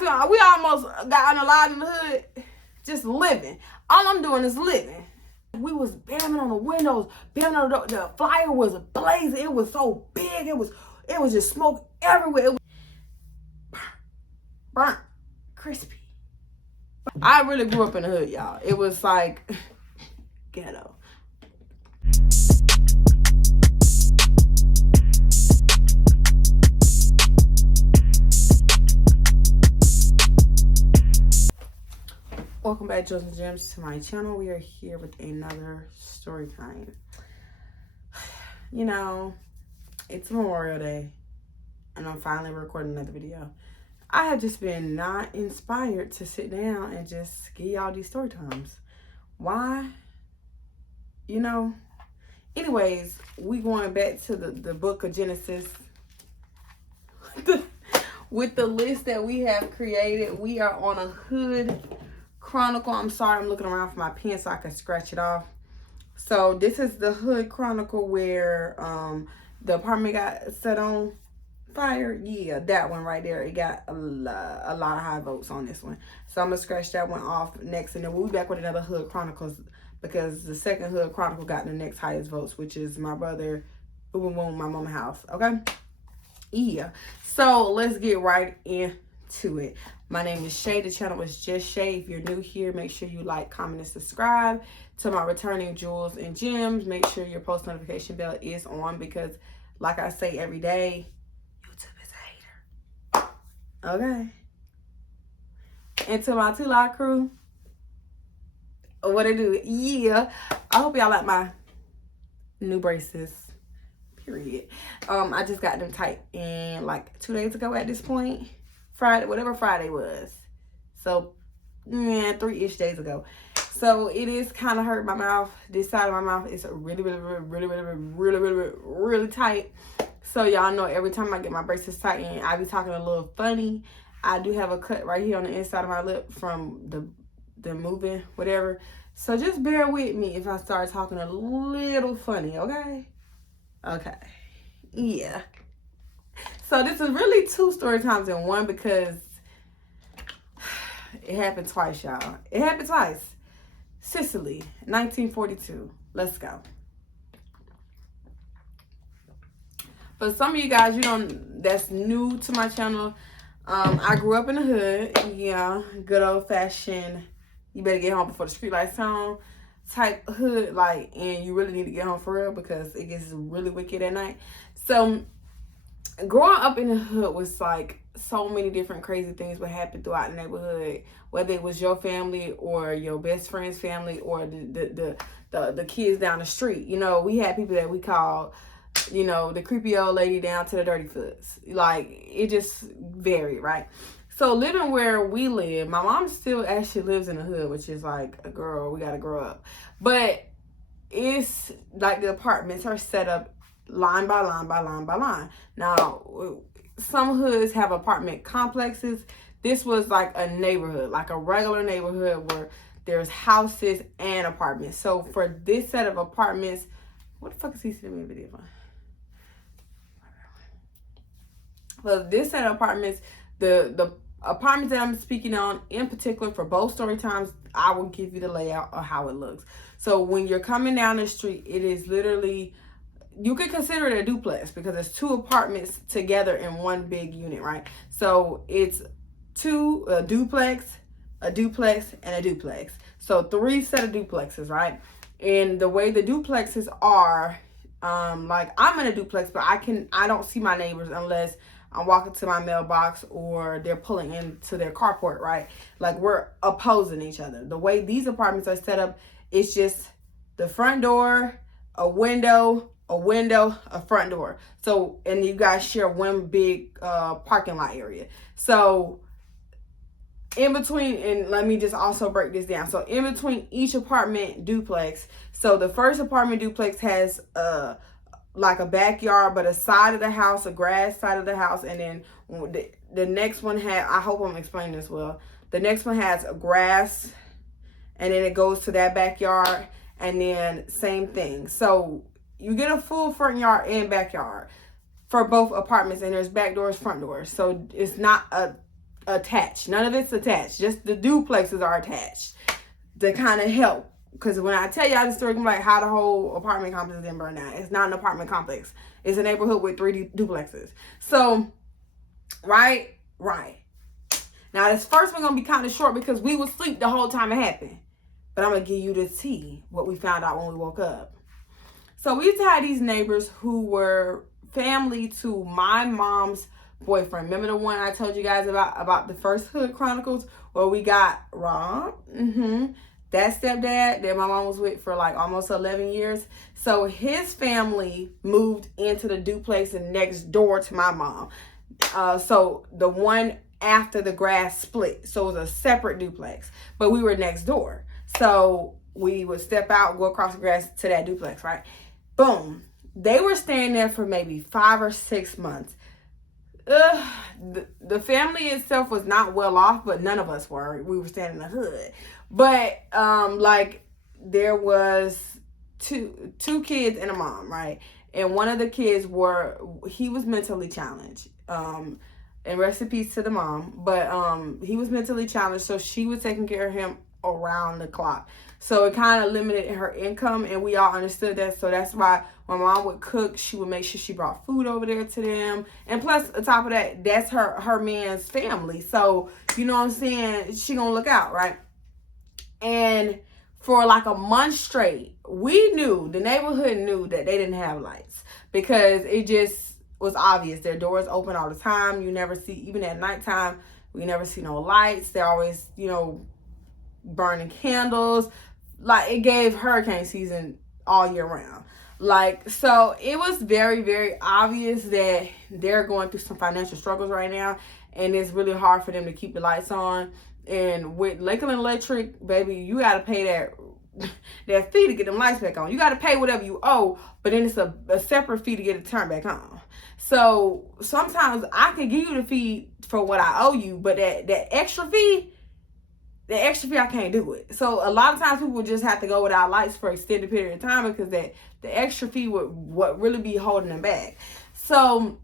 We almost got unalive in the hood, just living. All I'm doing is living. We was banging on the windows, banging on the door. The fire was blazing. It was so big. It was just smoke everywhere. It was burnt, crispy. I really grew up in the hood, y'all. It was like ghetto. Welcome back, Jews and Jems, to my channel. We are here with another story time. You know, it's Memorial Day, and I'm finally recording another video. I have just been not inspired to sit down and just give y'all these story times. Why? You know? Anyways, we going back to the book of Genesis. With the list that we have created, we are on a hood chronicle. I'm sorry, I'm looking around for my pen so I can scratch it off. So this is the hood chronicle where the apartment got set on fire. Yeah, that one right there. It got a lot of high votes on this one. So I'm gonna scratch that one off next, and then we'll be back with another hood chronicles, because the second hood chronicle got the next highest votes, which is my brother boom boom my mama house. Okay, yeah, so let's get right into it. My name is Shaye. The channel is just Shaye. If you're new here, make sure you like, comment, and subscribe. To my returning Jews and Jems, make sure your post notification bell is on, because like I say every day, YouTube is a hater. Okay. And to my 2-Lot crew, what it do? Yeah. I hope y'all like my new braces. Period. I just got them tight in like 2 days ago at this point. Friday, whatever Friday was. So, yeah, 3-ish days ago. So it is kind of hurt my mouth. This side of my mouth is really tight. So y'all know every time I get my braces tightened, I be talking a little funny. I do have a cut right here on the inside of my lip from the moving, whatever. So just bear with me if I start talking a little funny, okay? Okay. Yeah. So this is really 2 story times in one, because it happened twice, y'all. It happened twice. Sicily, 1942. Let's go. For some of you guys, that's new to my channel. I grew up in the hood. Yeah, good old fashioned. You better get home before the street lights on type hood, like, and you really need to get home for real, because it gets really wicked at night. So growing up in the hood was like so many different crazy things would happen throughout the neighborhood, whether it was your family or your best friend's family or the kids down the street. You know, we had people that we called, you know, the creepy old lady down to the dirty foots. Like, it just varied, right? So living where we live, my mom still actually lives in the hood, which is like, a girl, we gotta grow up. But it's like the apartments are set up line by line by line by line. Now, some hoods have apartment complexes. This was like a neighborhood, like a regular neighborhood where there's houses and apartments. So for this set of apartments, what the fuck is he sending me a video for? For this set of apartments, the apartments that I'm speaking on in particular for both story times, I will give you the layout of how it looks. So when you're coming down the street, it is literally, you could consider it a duplex, because it's 2 apartments together in one big unit, right? So it's a duplex, and a duplex. So 3 set of duplexes, right? And the way the duplexes are, like, I'm in a duplex, but I don't see my neighbors unless I'm walking to my mailbox or they're pulling into their carport, right? Like, we're opposing each other. The way these apartments are set up, it's just the front door, a window, a front door. So, and you guys share one big parking lot area. So in between, and let me just also break this down. So in between each apartment duplex, so the first apartment duplex has like a backyard, but a side of the house, a grass side of the house, and then the next one had, I hope I'm explaining this well, the next one has a grass, and then it goes to that backyard, and then same thing. So you get a full front yard and backyard for both apartments, and there's back doors, front doors. So it's not a attached. None of it's attached. Just the duplexes are attached to kind of help. Because when I tell y'all the story, I'm like, how the whole apartment complex didn't burn down. It's not an apartment complex. It's a neighborhood with 3 duplexes. So, right. Now, this first one going to be kind of short because we was asleep the whole time it happened. But I'm going to give you the tea, what we found out when we woke up. So, we used to have these neighbors who were family to my mom's boyfriend. Remember the one I told you guys about the first Hood Chronicles where we got robbed? That stepdad that my mom was with for like almost 11 years. So his family moved into the duplex next door to my mom. So the one after the grass split. So it was a separate duplex. But we were next door. So we would step out, go across the grass to that duplex, right? Boom. They were staying there for maybe 5 or 6 months. The family itself was not well off, but none of us were. We were staying in the hood. But like there was two kids and a mom, right? And one of the kids he was mentally challenged. And rest in peace to the mom. But he was mentally challenged, so she was taking care of him around the clock. So it kind of limited her income, and we all understood that. So that's why when mom would cook, she would make sure she brought food over there to them. And plus, on top of that, that's her man's family. So, you know what I'm saying? She gonna look out, right? And for like a month straight, the neighborhood knew that they didn't have lights because it just was obvious. Their doors open all the time. You never see, even at nighttime, we never see no lights. They're always, burning candles. Like, it gave hurricane season all year round. Like, so it was very, very obvious that they're going through some financial struggles right now, and it's really hard for them to keep the lights on. And with Lakeland Electric, baby, you got to pay that fee to get them lights back on. You got to pay whatever you owe, but then it's a separate fee to get it turned back on. So sometimes I can give you the fee for what I owe you, but that extra fee, I can't do it. So a lot of times people just have to go without lights for an extended period of time because the extra fee would really be holding them back. So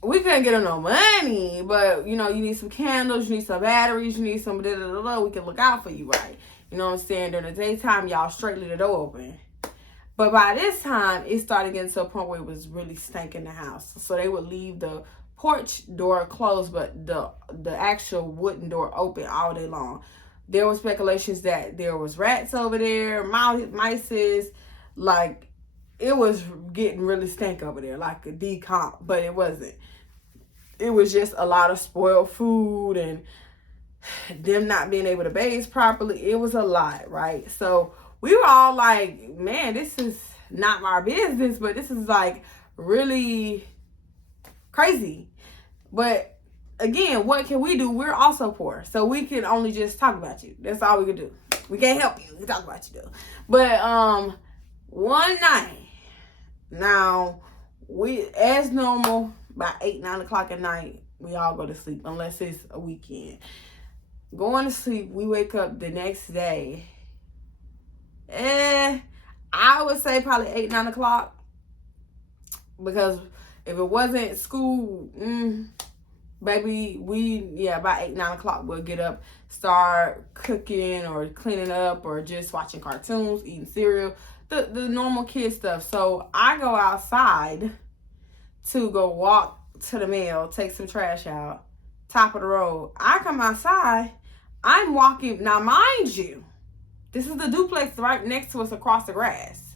we couldn't get them no money, but you need some candles, you need some batteries, you need some we can look out for you, right? You know what I'm saying? During the daytime, y'all straight leave the door open. But by this time, it started getting to a point where it was really stinking the house. So they would leave the porch door closed, but the actual wooden door open all day long. There were speculations that there was rats over there, mice, like it was getting really stank over there, like a decomp, but it wasn't. It was just a lot of spoiled food and them not being able to bathe properly. It was a lot, right? So we were all like, man, this is not our business, but this is like really crazy. But again, what can we do? We're also poor, so we can only just talk about you. That's all we can do. We can't help you. We can talk about you though. But one night, now we, as normal, by 8, 9 o'clock at night, we all go to sleep unless it's a weekend. Going to sleep, we wake up the next day. I would say probably 8, 9 o'clock, because if it wasn't school, baby, about 8, 9 o'clock, we'll get up, start cooking or cleaning up or just watching cartoons, eating cereal, the normal kid stuff. So I go outside to go walk to the mail, take some trash out, top of the road. I come outside, I'm walking, now mind you, this is the duplex right next to us across the grass.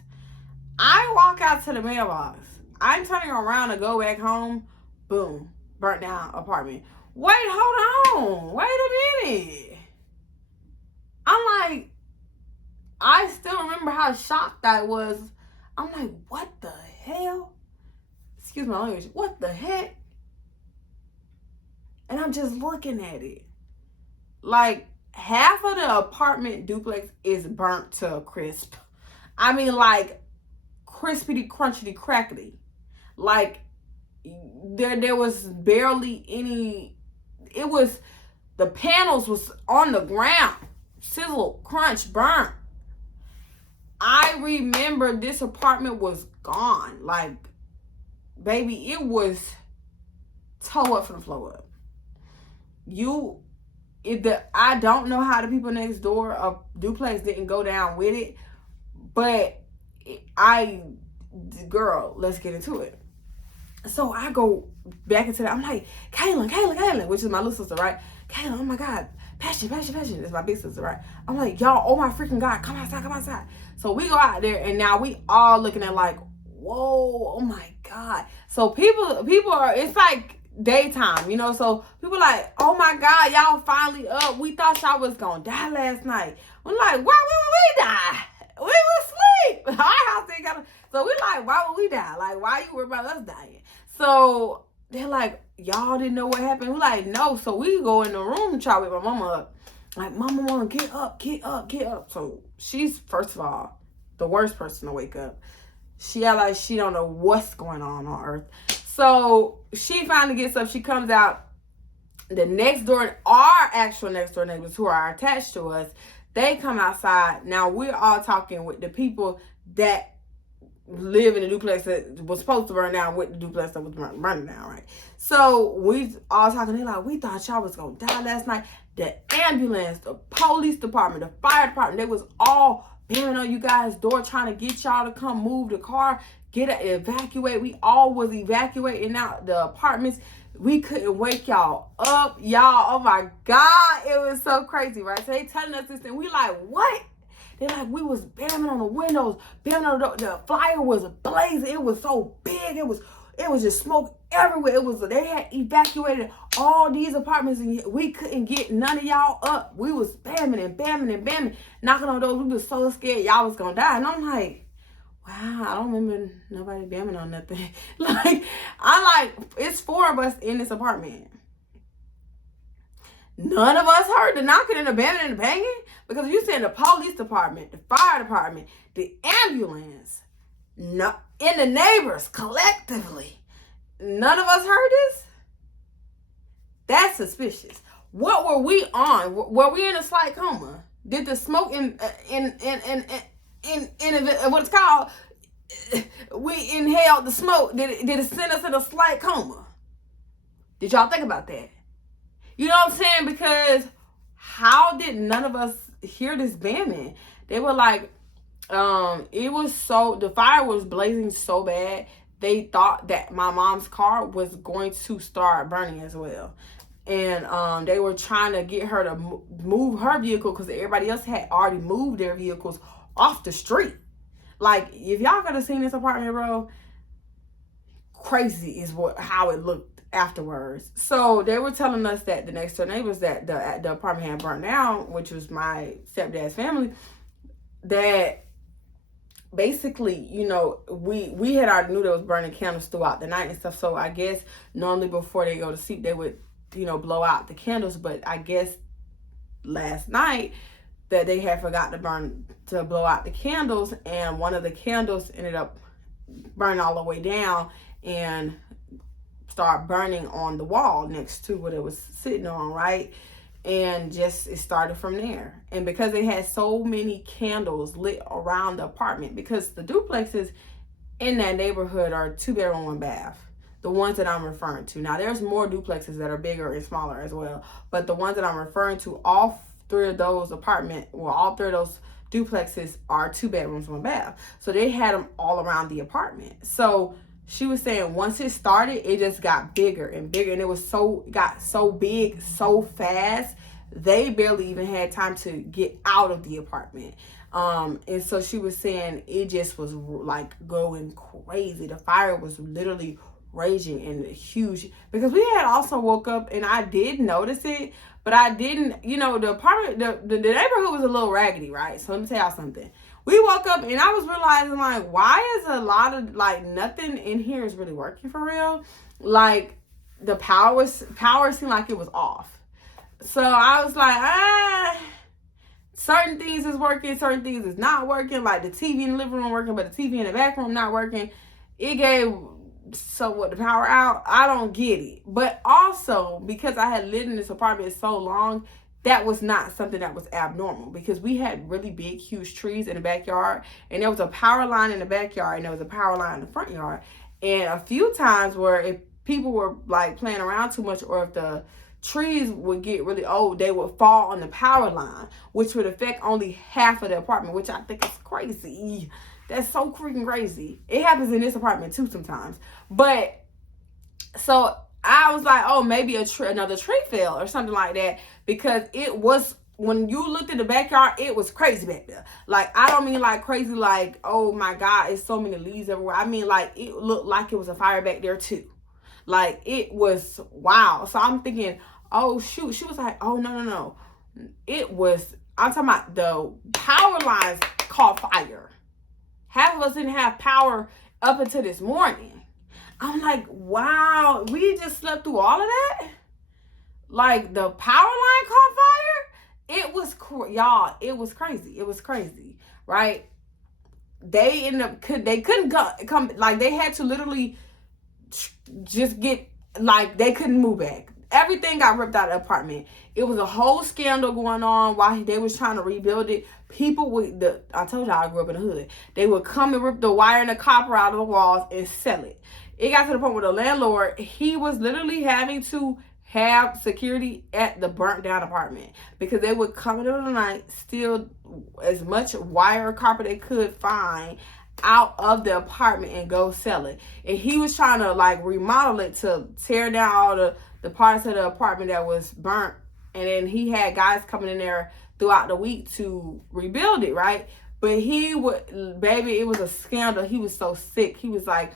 I walk out to the mailbox. I'm turning around to go back home. Boom. Burnt down apartment. Wait, hold on. Wait a minute. I'm like, I still remember how shocked I was. I'm like, what the hell? Excuse my language. What the heck? And I'm just looking at it. Like, half of the apartment duplex is burnt to a crisp. I mean, like, crispity, crunchity, crackety. Like, there was barely any, it was, the panels was on the ground. Sizzle, crunch, burnt. I remember this apartment was gone. Like, baby, it was toe up from the floor up. I don't know how the people next door a duplex didn't go down with it, but girl, let's get into it. So I go back into that. I'm like, Kaylin, which is my little sister, right? Kaylin, oh my God, Passion. It's my big sister, right? I'm like, y'all, oh my freaking God, come outside. So we go out there, and now we all looking at like, whoa, oh my God. So people are, it's like daytime, you know? So people like, oh my God, y'all finally up. We thought y'all was gonna die last night. We're like, why would we die? We was asleep. Our house ain't got. So we like, why would we die? Like, why you worried about us dying? So they're like, y'all didn't know what happened. We're like, no. So we go in the room, try to wake my mama up. Like, mama wanna get up. So she's, first of all, the worst person to wake up. She act like she don't know what's going on earth. So she finally gets up. She comes out. The next door, our actual next door neighbors who are attached to us, they come outside. Now we're all talking with the people that live in the duplex that was supposed to burn down with the duplex that was burning down, right? So we all talking. They're like, we thought y'all was gonna die last night. The ambulance, the police department, the fire department, they was all banging on you guys' door trying to get y'all to come move the car, evacuate. We all was evacuating out the apartments. We couldn't wake y'all up, y'all. Oh my God, it was so crazy, right? So they telling us this, and we like, what? They're like, we was banging on the windows, banging on the fire was blazing. It was so big. It was just smoke everywhere. They had evacuated all these apartments, and we couldn't get none of y'all up. We was bamming, knocking on doors. We was so scared y'all was gonna die. And I'm like, wow, I don't remember nobody bamming on nothing. It's 4 of us in this apartment. None of us heard the knocking and the bamming and the banging, because you said the police department, the fire department, the ambulance, no, and the neighbors collectively. None of us heard this. That's suspicious. What were we on? Were we in a slight coma? Did the smoke in what's called? We inhaled the smoke. Did it send us in a slight coma? Did y'all think about that? You know what I'm saying? Because how did none of us hear this bamming? They were like, the fire was blazing so bad, they thought that my mom's car was going to start burning as well. And they were trying to get her to move her vehicle because everybody else had already moved their vehicles off the street. Like, if y'all could have seen this apartment, bro, crazy is how it looked afterwards. So they were telling us that the next door neighbors that the apartment had burnt down, which was my stepdad's family, that basically, you know, we had already knew there was burning candles throughout the night and stuff. So I guess normally before they go to sleep, they would, you know, blow out the candles. But I guess last night that they had forgot to blow out the candles, and one of the candles ended up burning all the way down and start burning on the wall next to what it was sitting on, right? And just it started from there. And because they had so many candles lit around the apartment, because the duplexes in that neighborhood are 2-bedroom, 1 bath, the ones that I'm referring to. Now there's more duplexes that are bigger and smaller as well, but the ones that I'm referring to, all 3 of those duplexes are 2 bedrooms, 1 bath. So they had them all around the apartment. So she was saying once it started, it just got bigger and bigger, and it got so big so fast, they barely even had time to get out of the apartment. And so she was saying it just was like going crazy. The fire was literally raging and huge, because we had also woke up, and I did notice it, but I didn't, you know, the apartment, the neighborhood was a little raggedy, right? So let me tell y'all something. We woke up and I was realizing, like, why is a lot of, like, nothing in here is really working for real? Like, the power seemed like it was off. So I was like, certain things is working, certain things is not working. Like, the TV in the living room working, but the TV in the back room not working. It gave the power out? I don't get it. But also, because I had lived in this apartment so long, that was not something that was abnormal, because we had really big, huge trees in the backyard, and there was a power line in the backyard, and there was a power line in the front yard. And a few times where if people were like playing around too much, or if the trees would get really old, they would fall on the power line, which would affect only half of the apartment, which I think is crazy. That's so freaking crazy. It happens in this apartment too sometimes. But so I was like, oh, maybe another tree fell or something like that, because it was, when you looked at the backyard, it was crazy back there. Like, I don't mean like crazy like, oh my God, it's so many leaves everywhere. I mean like it looked like it was a fire back there too. Like, it was wow. So I'm thinking, oh shoot. She was like, oh no. It was, I'm talking about the power lines caught fire. Half of us didn't have power up until this morning. I'm like, wow, we just slept through all of that? Like, the power line caught fire? It was, y'all, it was crazy. It was crazy, right? They ended up, they couldn't come, like, they had to literally just get, like, they couldn't move back. Everything got ripped out of the apartment. It was a whole scandal going on while they was trying to rebuild it. People would, I told y'all I grew up in the hood. They would come and rip the wire and the copper out of the walls and sell it. It got to the point where the landlord, he was literally having to have security at the burnt down apartment, because they would come in the middle of the night, steal as much wire or copper they could find out of the apartment and go sell it. And he was trying to like remodel it to tear down all the parts of the apartment that was burnt. And then he had guys coming in there throughout the week to rebuild it, right? But he would, baby, it was a scandal. He was so sick. He was like,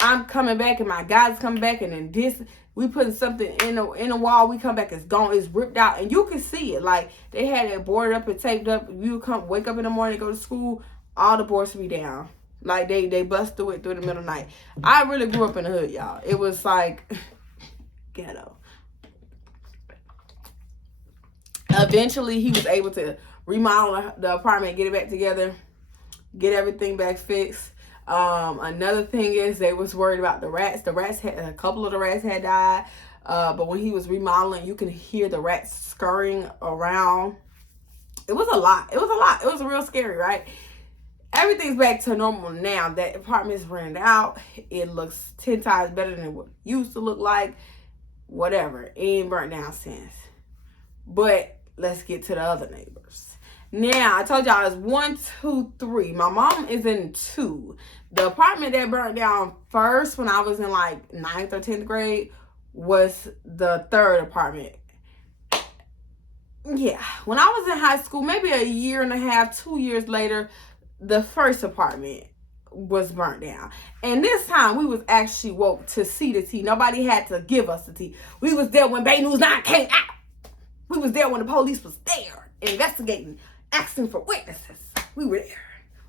I'm coming back and my guys coming back, and then this, we putting something in the wall, we come back, it's gone, it's ripped out, and you can see it. Like, they had it boarded up and taped up. You come, wake up in the morning, go to school, all the boards would be down. Like, they bust through it through the middle of the night. I really grew up in the hood, y'all. It was like ghetto. Eventually, he was able to remodel the apartment, get it back together, get everything back fixed. Another thing is, they was worried about the rats. The rats had, a couple of the rats had died. But when he was remodeling, you can hear the rats scurrying around. It was a lot. It was real scary, right? Everything's back to normal now. That apartment's rented out. It looks 10 times better than what it used to look like. Whatever. It ain't burnt down since. But let's get to the other neighbors. Now, I told y'all it's 1, 2, 3. My mom is in 2. The apartment that burnt down first when I was in like 9th or 10th grade was the 3rd apartment. Yeah, when I was in high school, maybe a year and a half, 2 years later, the 1st apartment was burnt down. And this time we was actually woke to see the tea. Nobody had to give us the tea. We was there when Bay News 9 came out. We was there when the police was there investigating, asking for witnesses. We were there.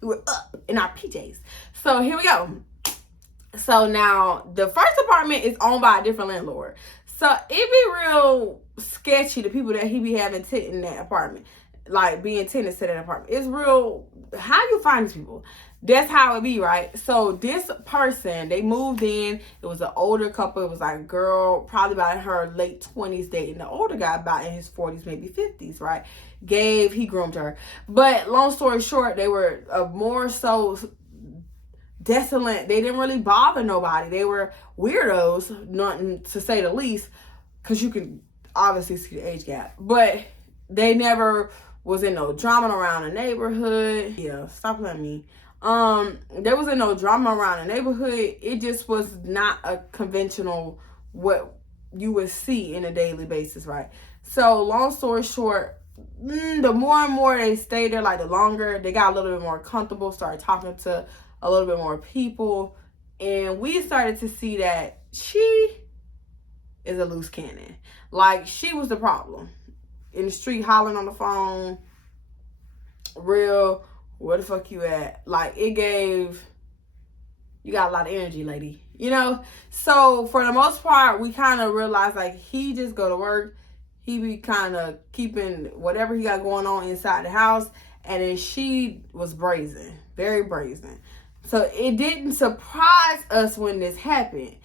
We were up in our PJs. So here we go. So now the 1st apartment is owned by a different landlord. So it be real sketchy, the people that he be having in that apartment, like being tenants to that apartment. It's real, how you find these people? That's how it be, right? So this person, they moved in. It was an older couple. It was like a girl, probably about her late 20s, dating the older guy about in his 40s, maybe 50s, right? He groomed her. But long story short, they were more so desolate. They didn't really bother nobody. They were weirdos, nothing to say the least, because you can obviously see the age gap. But they never was in no drama around the neighborhood. Yeah, stop letting me. There wasn't no drama around the neighborhood. It just was not a conventional what you would see in a daily basis, right? So long story short, the more and more they stayed there, like the longer they got a little bit more comfortable, started talking to a little bit more people, and we started to see that she is a loose cannon. Like, she was the problem in the street, hollering on the phone, real, where the fuck you at? Like, it gave, you got a lot of energy, lady, you know? So for the most part, we kind of realized, like, he just go to work, he be kind of keeping whatever he got going on inside the house, and then she was brazen, very brazen. So it didn't surprise us when this happened.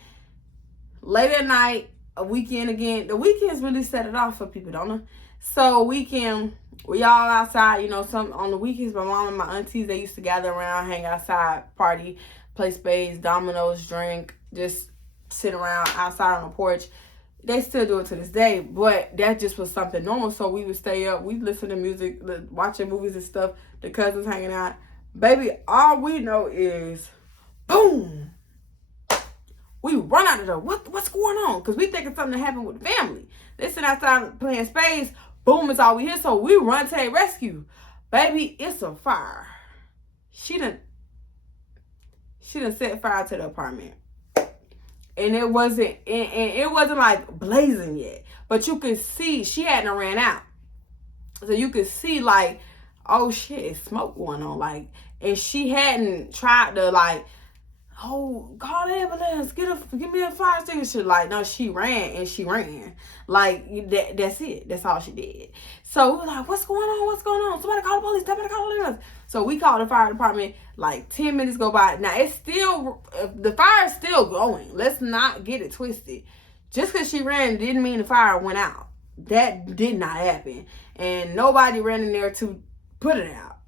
Late at night, a weekend again. The weekends really set it off for people, don't they? So weekend, we all outside, you know, some on the weekends, my mom and my aunties, they used to gather around, hang outside, party, play spades, dominoes, drink, just sit around outside on the porch. They still do it to this day, but that just was something normal. So we would stay up, we'd listen to music, watching movies and stuff, the cousins hanging out. Baby, all we know is boom. We run out of there. What's going on? Because we thinking something happened with the family. They sit outside playing spades. Boom is all we hear. So we run to their rescue. Baby, it's a fire. She done set fire to the apartment. And it wasn't like blazing yet. But you could see she hadn't ran out. So you could see like, oh shit, it's smoke going on. Like, and she hadn't tried to like, oh, call the ambulance, give me a fire extinguisher. Like, no, she ran. Like, that's it. That's all she did. So we were like, what's going on? Somebody call the police. Somebody call the ambulance. So we called the fire department. Like 10 minutes go by. Now it's still, the fire is still going. Let's not get it twisted. Just because she ran didn't mean the fire went out. That did not happen. And nobody ran in there to put it out.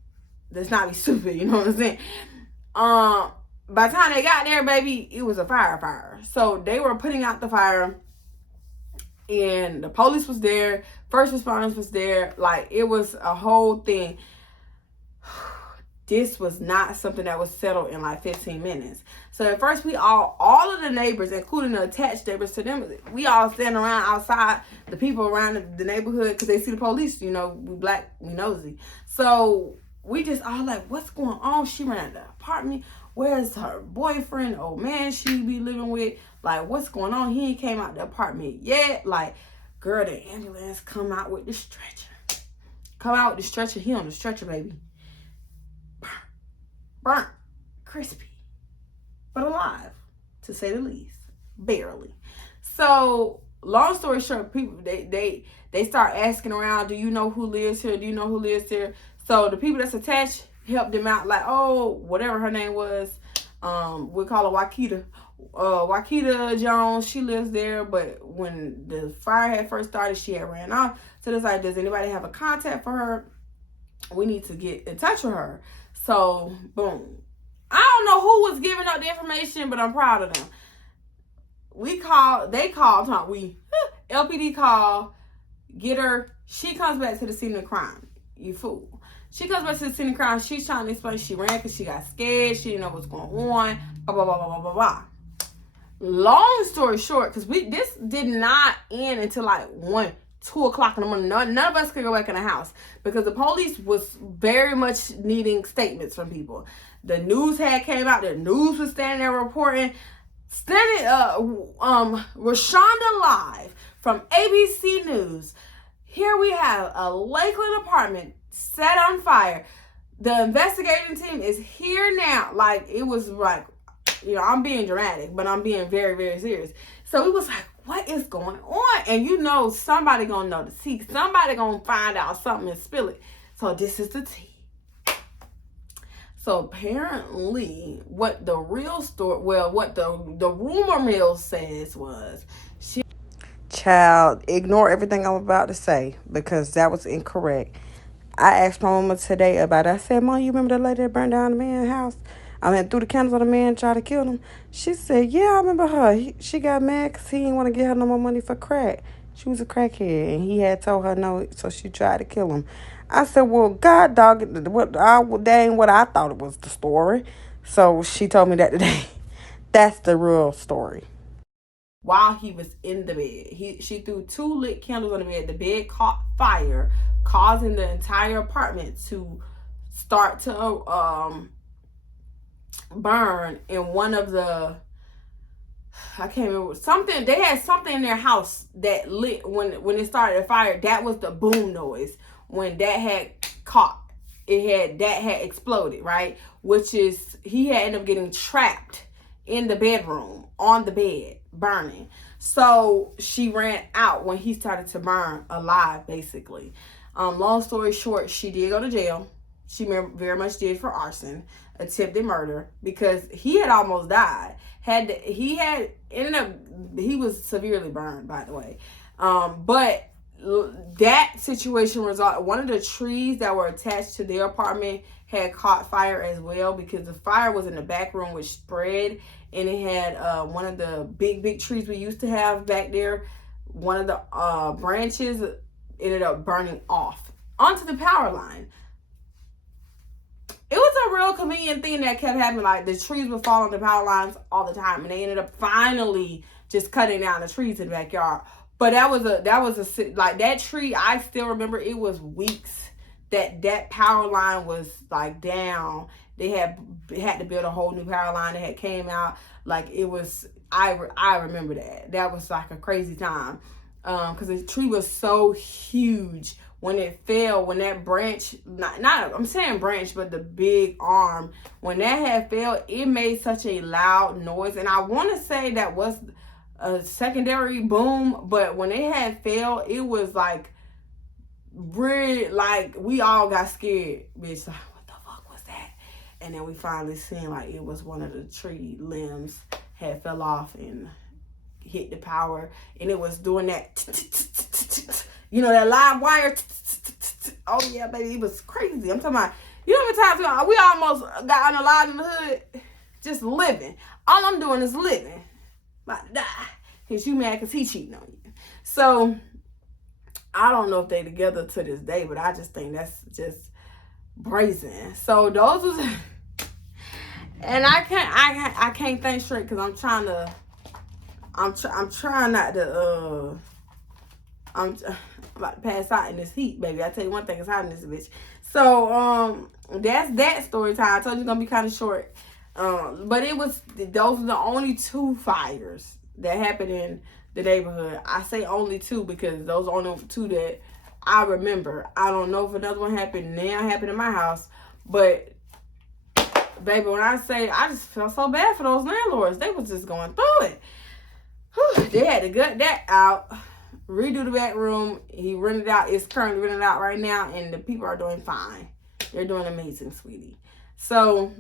Let's not be stupid, you know what I'm saying? By the time they got there, baby, it was a fire. So they were putting out the fire, and the police was there, first responders was there. Like, it was a whole thing. This was not something that was settled in like 15 minutes. So at first all of the neighbors, including the attached neighbors to them, we all standing around outside, the people around the neighborhood, because they see the police, you know, we black, we nosy. So we just all like, what's going on? She ran out of the apartment. Where's her boyfriend? Oh man, she be living with. Like, what's going on? He ain't came out the apartment yet. Like, girl, the ambulance come out with the stretcher. He on the stretcher, baby. Burnt, crispy, but alive, to say the least, barely. So, long story short, people they start asking around, do you know who lives here? So the people that's attached helped them out, like, oh, whatever her name was, we call her Wakita Jones. She lives there, but when the fire had first started, she had ran off. So it's like, does anybody have a contact for her? We need to get in touch with her. So, boom. I don't know who was giving up the information, but I'm proud of them. LPD called, get her. She comes back to the scene of the crime. You fool. She comes back to the scene of the crime. She's trying to explain she ran because she got scared. She didn't know what's going on. Blah, blah, blah, blah, blah, blah. Long story short, because this did not end until like 2 o'clock in the morning. None of us could go back in the house because the police was very much needing statements from people. The news had came out. The news was standing there reporting. Rashonda Live from ABC News. Here we have a Lakeland apartment set on fire. The investigating team is here now. Like, it was like, you know, I'm being dramatic, but I'm being very, very serious. So it was like, what is going on? And you know, somebody gonna know the tea. Somebody gonna find out something and spill it. So this is the tea. So apparently, what the real story, what the rumor mill says was, child, ignore everything I'm about to say because that was incorrect. I asked my mama today about it. I said, Mom, you remember the lady that burned down the man's house? Threw the candles on the man and tried to kill him. She said, yeah, I remember her. She got mad because he didn't want to give her no more money for crack. She was a crackhead, and he had told her no, so she tried to kill him. I said, well, God, dog, that ain't what I thought it was, the story. So she told me that today. That's the real story. While he was in the bed, she threw 2 lit candles on the bed. The bed caught fire, causing the entire apartment to start to burn. And one of the, I can't remember, something, they had something in their house that lit when it started a fire. That was the boom noise. When that had caught, that had exploded, right? Which is, he had ended up getting trapped in the bedroom, on the bed, burning. So she ran out when he started to burn alive, basically. Long story short, she did go to jail. She very much did for arson, attempted murder, because he had almost died. He was severely burned, by the way. But that situation resulted, one of the trees that were attached to their apartment had caught fire as well, because the fire was in the back room, which spread, and it had one of the big trees we used to have back there one of the branches ended up burning off onto the power line. It was a real convenient thing that kept happening. Like, the trees would fall on the power lines all the time, and they ended up finally just cutting down the trees in the backyard. But that was a like, that tree, I still remember it was weeks that power line was like down. They had to build a whole new power line that had came out. Like, it was, I remember that was like a crazy time, because the tree was so huge. When it fell, when that branch, not I'm saying branch, but the big arm, when that had fell, it made such a loud noise. And I want to say that was a secondary boom, but when it had fell, it was like, really, like, we all got scared, bitch. Like, what the fuck was that? And then we finally seen, like, it was one of the tree limbs had fell off and hit the power, and it was doing that, you know, that live wire. Oh yeah, baby, it was crazy. I'm talking about, you know how many times we almost got unalive in the hood, just living. All I'm doing is living, about to die, cause you mad cause he cheating on you. So I don't know if they together to this day, but I just think that's just brazen. So those was, and I can't think straight because I'm trying not to I'm about to pass out in this heat, baby. I tell you one thing, it's hot in this bitch. So that's that story time. I told you it's gonna be kind of short. But those were the only 2 fires that happened in the neighborhood. I say only 2 because those are only 2 that I remember. I don't know if another one happened in my house, but baby, when I say, I just felt so bad for those landlords. They was just going through it. Whew, they had to gut that out, redo the back room. He rented out. It's currently rented out right now, and the people are doing fine. They're doing amazing, sweetie. So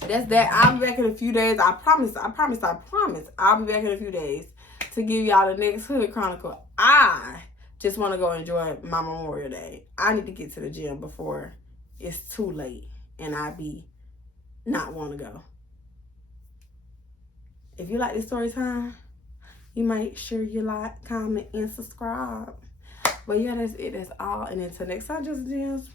that's that. I'll be back in a few days. I promise. I'll be back in a few days to give y'all the next Hood Chronicle. I just want to go enjoy my Memorial Day. I need to get to the gym before it's too late and I be not want to go. If you like this story time, you make sure you like, comment, and subscribe. But yeah, that's it. That's all. And until next time, Jews and Jems.